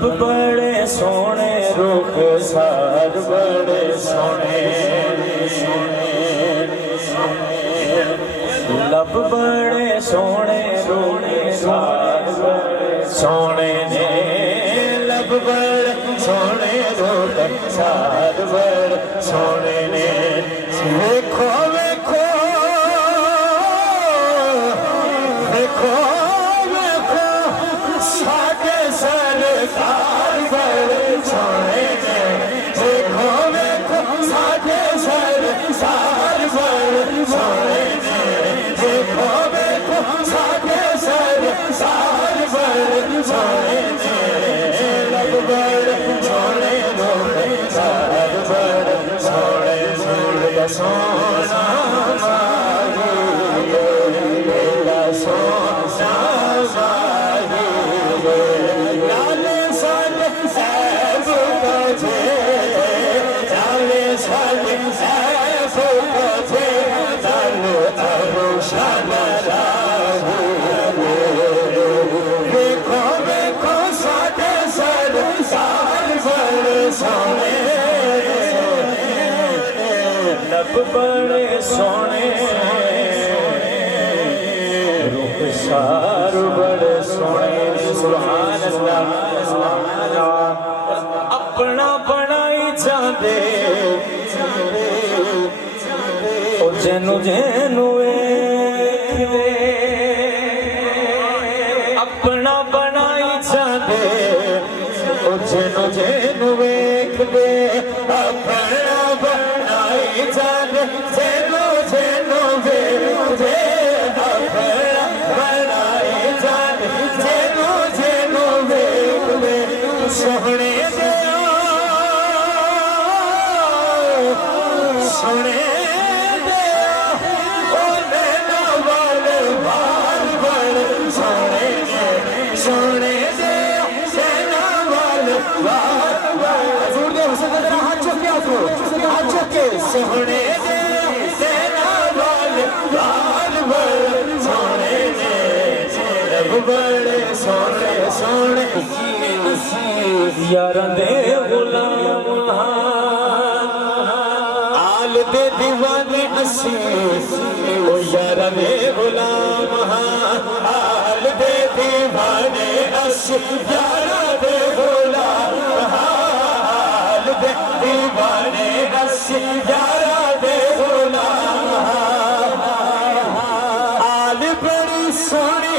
लब बड़े सोने रुख सार बड़े सोने, लब बड़े सोने रोने सार बड़े सोने ने, लब बड़े सोने रोने सार बड़े सोने ने। देखो देखो देखो देखो साके सरकार बड़े सोने ने, देखो देखो साके सरकार बड़े सोने ने, देखो देखो साके सरकार बड़े सोने ने, लब बड़े सोने रोने सार बड़े सोने सोने सोना लब बड़े सोने रूप सार बड़े सोने। सुभान अल्लाह। अपना बनाई जाते जेनू जेनू वेखदे, अपना बनाई जाते जेनू जेनू वेखदे, अपना बनाई जाते जेनू जेनू वेखदे, अपना बनाई जाते जेनू जेनू वेखदे। सोहणे दे सोहणे सोने दे सेना वाले जोर दे हाथ चुके हाथ चुके सोने दे सेना वाले सोने दे लब बड़े सोने सोने यार दे गुलाम आल दे दीवाने असी ओ यार दे गुलाम आल दे दीवाने असी यारा दे गुलाम हाल दे दीवाने असी यारा दे गुलाम आल बड़ी सोनी